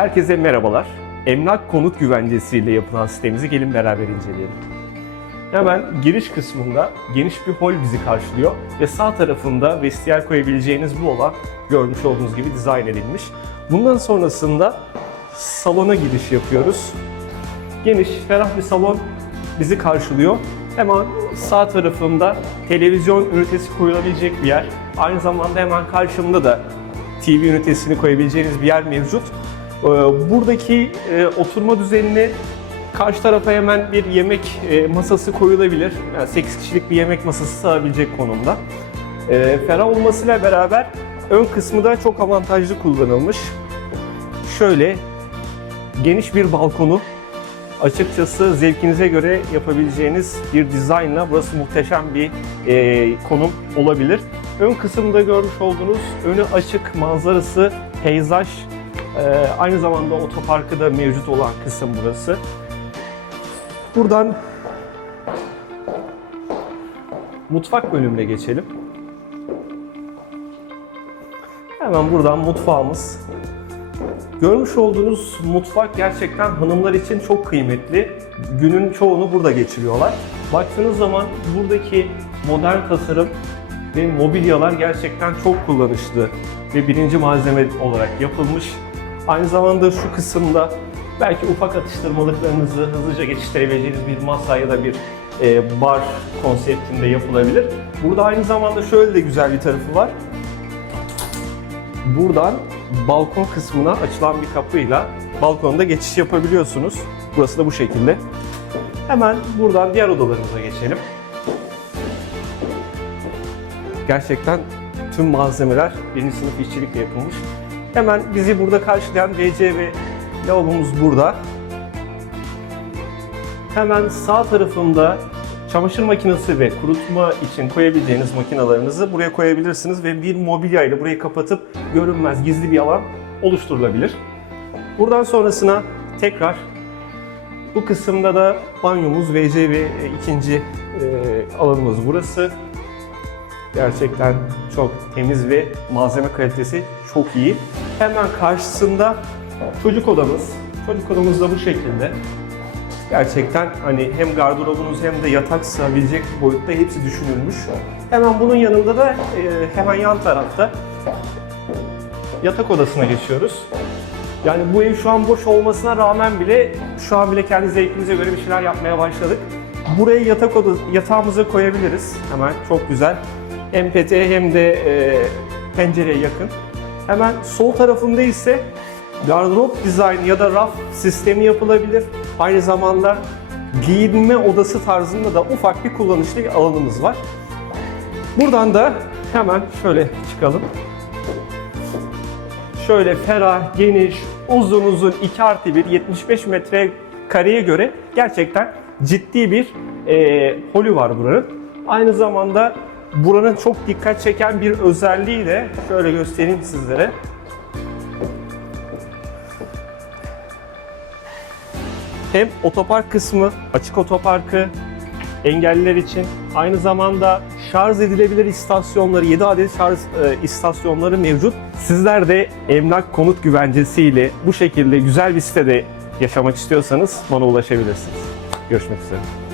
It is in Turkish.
Herkese merhabalar. Emlak konut güvencesiyle yapılan sitemizi gelin beraber inceleyelim. Hemen giriş kısmında geniş bir hol bizi karşılıyor ve sağ tarafında vestiyer koyabileceğiniz bu olan görmüş olduğunuz gibi dizayn edilmiş. Bundan sonrasında salona giriş yapıyoruz. Geniş, ferah bir salon bizi karşılıyor. Hemen sağ tarafında televizyon ünitesi koyulabilecek bir yer. Aynı zamanda hemen karşımda da TV ünitesini koyabileceğiniz bir yer mevcut. Ee, Buradaki e, oturma düzenini karşı tarafa hemen bir yemek e, masası koyulabilir. Yani 8 kişilik bir yemek masası sığabilecek konumda. Ee, Ferah olmasıyla beraber ön kısmı da çok avantajlı kullanılmış. Şöyle geniş bir balkonu açıkçası zevkinize göre yapabileceğiniz bir dizaynla burası muhteşem bir e, konum olabilir. Ön kısımda görmüş olduğunuz önü açık manzarası, peyzaj, e, aynı zamanda otoparkı da mevcut olan kısım burası. Buradan mutfak bölümüne geçelim. Hemen buradan mutfağımız Görmüş olduğunuz mutfak gerçekten hanımlar için çok kıymetli. Günün çoğunu burada geçiriyorlar. Baktığınız zaman buradaki modern tasarım ve mobilyalar gerçekten çok kullanışlı ve birinci malzeme olarak yapılmış. Aynı zamanda şu kısımda belki ufak atıştırmalıklarınızı hızlıca geçiştirebileceğiniz bir masa ya da bir e, bar konseptinde yapılabilir. Burada aynı zamanda şöyle de güzel bir tarafı var. Buradan balkon kısmına açılan bir kapıyla balkonda geçiş yapabiliyorsunuz. Burası da bu şekilde. Hemen buradan diğer odalarımıza geçelim. Gerçekten tüm malzemeler birinci sınıf işçilikle yapılmış. Hemen bizi burada karşılayan ve lavabomuz burada. Hemen sağ tarafında çamaşır makinesi ve kurutma için koyabileceğiniz makinalarınızı buraya koyabilirsiniz ve bir mobilya ile burayı kapatıp görünmez gizli bir alan oluşturulabilir. Buradan sonrasına tekrar bu kısımda da banyomuz WC ve ikinci e, alanımız burası. Gerçekten çok temiz ve malzeme kalitesi çok iyi. Hemen karşısında çocuk odamız. Çocuk odamız da bu şekilde. Gerçekten hani hem gardırobunuz hem de yatak sığabilecek boyutta hepsi düşünülmüş. Hemen bunun yanında da e, hemen yan tarafta yatak odasına geçiyoruz. Yani bu ev şu an boş olmasına rağmen bile şu an bile kendi zevkimize göre bir şeyler yapmaya başladık. Buraya yatak oda yatağımızı koyabiliriz. Hemen çok güzel. Hem peteğe hem de e, pencereye yakın. Hemen sol tarafında ise gardırop dizayn ya da raf sistemi yapılabilir. Aynı zamanda giyinme odası tarzında da ufak bir kullanışlı alanımız var. Buradan da hemen şöyle çıkalım. Şöyle ferah, geniş, uzun uzun 2 artı 1, 75 metre kareye göre gerçekten ciddi bir e, holü var buranın. Aynı zamanda buranın çok dikkat çeken bir özelliği de şöyle göstereyim sizlere. Hem otopark kısmı, açık otoparkı engelliler için aynı zamanda şarj edilebilir istasyonları, 7 adet şarj e, istasyonları mevcut. Sizler de emlak konut güvencesi ile bu şekilde güzel bir sitede yaşamak istiyorsanız bana ulaşabilirsiniz. Görüşmek üzere.